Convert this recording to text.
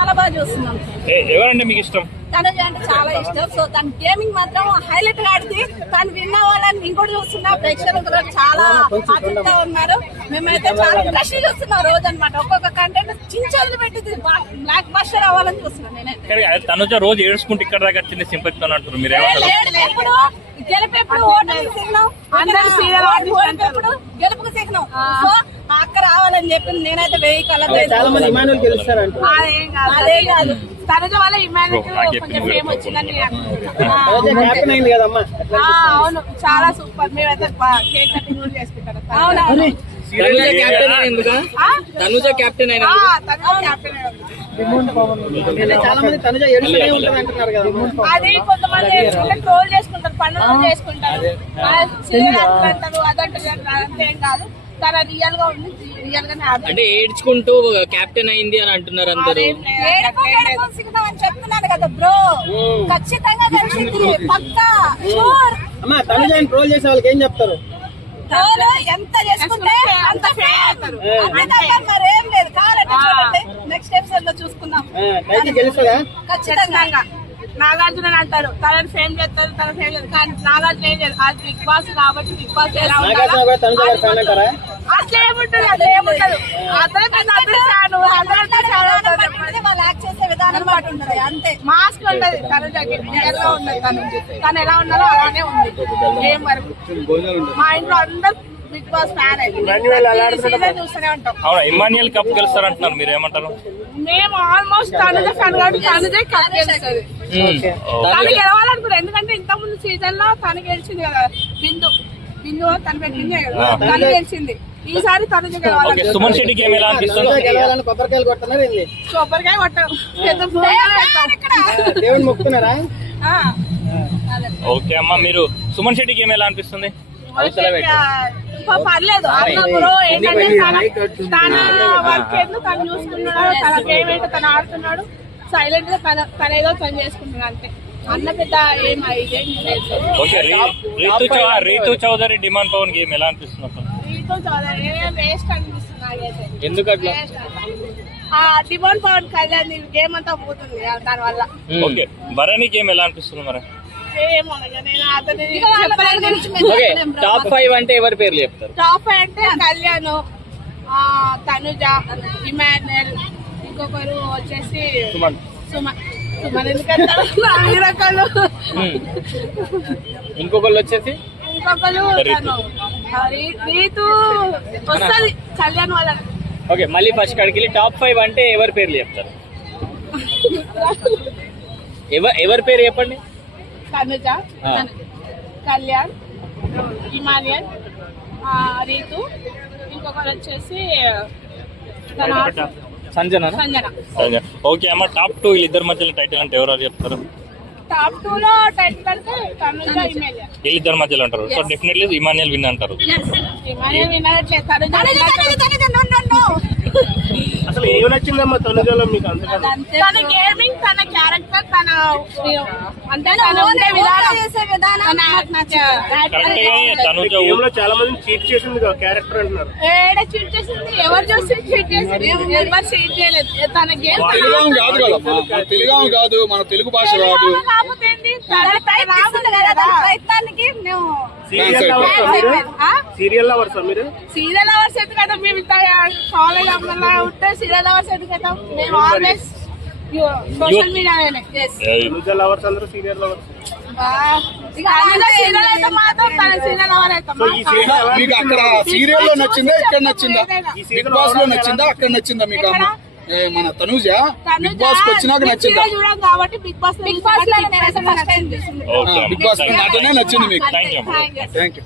చాలా బాగా చూస్తున్నాం. ఎవరంటే మీకు ఇష్టం? తనుజ అంటే చాలా ఇష్టం. సో తన గేమింగ్ మాత్రం హైలైట్ గా ఆడితే తను విన్ అవ్వాలని ఇంకోటి చూస్తున్నా. ప్రేక్షకులు చాలా ఆసక్తిగా ఉన్నారు. మేమైతే చాలా ఇంట్రెస్ట్ చూస్తున్నాం రోజు అనమాట. ఒక్కొక్క కంటెంట్ చించలు పెట్టి బ్లాక్ బస్టర్ అవ్వాలని చూస్తున్నాను నేనైతే. తనుజ రోజు ఏడుచుకుంటే ఇక్కడ దాకా వచ్చింది సింపతి అంటారు మీరు? ఎప్పుడు గెలిపేప్పుడు ఓటమికి సిగ్నం, ఓడిపోయేప్పుడు గెలుపుకు సిగ్నం. సో అక్క రావాలని చెప్పి నేనైతే 1000 కళ్ళతో అదే కాదు తనుజ వల్ల ఇమాన్యుల్ కొంచెం ఫేమ్ వచ్చిందని అవును. చాలా సూపర్. మేమైతే కేక్ కటింగ్ కూడా చేసుకుంటారు. అవునవును. తనుజ కెప్టెన్ అయినా అది కొంతమంది ట్రోల్ చేసుకుంటారు, పనులు చేసుకుంటారు, అంటారు అదంటారు. అంతేం కాదు, తన రియల్ గా ఉంది. రియల్ గానే అంటే ఏడ్చుకుంటూ కెప్టెన్ అయింది అని అంటున్నారు అందరూ. అని చెప్తున్నాను కదా బ్రో. ఖచ్చితంగా తెలిసింది పక్కా షూర్. ట్రోల్ చేసే వాళ్ళకి ఏం చెప్తారు? ఎంత చేసుకుంటే అంత మరేం లేదు. కావాలంటే చూడండి, నెక్స్ట్ ఎపిసోడ్ లో చూసుకుందాం. ఖచ్చితంగా నాగార్జున అంటారు తనని ఫేమ్ చేస్తారు, తన ఫేమ్ చేస్తారు. కానీ నాగార్జున ఏం చేస్తారు? అది బిగ్ బాస్ కాబట్టి బిగ్ బాస్ ఎలా ఉండాలి అట్లా ఏముంటది, అట్లా ఏముంటదు. వాళ్ళు యాక్ట్ చేసే విధానం మాట ఉండదు, అంతే. మాస్క్ ఉండదు తన దగ్గర, ఎలా ఉండదు. తను ఎలా ఉన్నారో అలానే ఉంది ఏం వరకు. మా ఇంట్లో అందరు బిగ్ బాస్ ఫ్యాన్ అయితే చూస్తూనే ఉంటాం. అవునా, ఇమాన్యుల్ కప్ గెలుస్తారంటున్నారు, మీరు ఏమంటారు? మేము ఆల్మోస్ట్ తనుజ ఫ్యాన్ కాబట్టి తనుజే కప్ గెలుస్తుంది. తను గెలవాలనుకున్నాం, ఎందుకంటే ఇంత ముందు సీజన్ లో తను గెలిచింది కదా. బిందు తను పెట్టింది కదా, తను గెలిచింది. ఈసారి తనుజ గెలవాలి. సుమన్ శెట్టికి ఏమి ఎలా అనిపిస్తుంది? కొబ్బరికాయలు కొడుతున్నారు, కొబ్బరికాయ కొట్టాం. దేవుని మొక్కుతున్నారా? ఓకే అమ్మా, మీరు సుమన్ శెట్టికి ఏమి ఎలా అనిపిస్తుంది? పర్లేదు అన్నప్పుడు ఏంటంటే తన వర్క్ ఏంటో తను చూసుకున్నాడు, తన గేమ్ ఏంటో తను ఆడుతున్నాడు. సైలెంట్ గా తన ఏదో పని చేసుకుంటున్నాడు అంతే. అన్న పెద్ద ఏం రీతు చౌదరి డిమాండ్ పవన్ గేమ్ ఎలా అనిపిస్తుంది అసలు? రీతు చౌదరి వేస్ట్ అనిపిస్తుంది నాకైతే. ఎందుకట్లా? డిమాండ్ పవన్ కళ్యాణ్ గేమ్ అంతా పోతుంది దాని వల్ల. ఓకే, భరణి గేమ్ ఎలా అనిపిస్తుంది మరి? టాప్ 5 అంటే ఎవరి పేర్లు చెప్తారు? టాప్ 5 అంటే కళ్యాణ్, తనుజ, ఇమాన్యుల్, ఇంకొకరు వచ్చేసి సుమన్. ఇంకొకళ్ళు వచ్చేసి ఇంకొకరు రీతు వస్తుంది కళ్యాణ్ వాళ్ళ. ఓకే, మళ్ళీ ఫస్ట్ కాడికి టాప్ 5 అంటే ఎవరి పేర్లు చెప్తారు? ఎవరి పేరు చెప్పండి? తనుజ, కళ్యాణ్, ఇమాన్యుల్, రీతు, ఇంకొకరు వచ్చేసి సంజన. ఓకే అమ్మ, టాప్ 2 ఇద్దరు మధ్యలో టైటిల్ అంటే ఎవరు చెప్తారు? టాప్ 2 లో టైటిల్ అంటే తనుజ, ఇమాన్యుల్. వీళ్ళిద్దరు మధ్యలో అంటారు. సో డెఫినెట్లీ ఇమాన్యుల్ విన్ అంటారు. ఇమాన్యుల్ విన్ అవ్వట్లేదు, తనుజ. అసలు ఏం నచ్చిందమ్మా తనుజలో మీకు? తన గేమింగ్, తన క్యారెక్టర్, తన అంటే తన ఉండే విధానం, చేసే విధానం చాలా మంది చీట్ చేసింది క్యారెక్టర్ అంటున్నారు. ఏడా చీట్ చేసింది? ఎవరు చూసి చీట్ చేసింది? ఎవరు చీట్ చేయలేదు. తన గేమ్ తెలుగు కాదు, మన తెలుగు భాష రాదు. కాకపోతే ప్రయత్నానికి మేము సీరియల్ లవర్స్ మీరు? సీరియల్ అవర్స్ ఎందుకంటే మేము ఇంత కాలేజ్ అమ్మ ఉంటే సీరియల్ అవర్స్ ఎందుకంటే మేము ఆల్వేస్ సోషల్ మీడియాలోనే. లవర్స్ అందరూ సీరియల్ లవర్స్. సీరియల్ అయితే మాత్రం తన సీరియల్ అవర్ అయితే. మీకు అక్కడ సీరియల్ లో నచ్చిందా, ఇక్కడ నచ్చిందా? బిగ్ బాస్ లో నచ్చిందా, అక్కడ నచ్చిందా మీకు? మన తనుజ బిగ్ బాస్ వచ్చినాక నచ్చిందా? చూడం కాబట్టి బిగ్ బాస్ బిగ్ బాస్ నచ్చనే నచ్చింది మీకు. Thank you.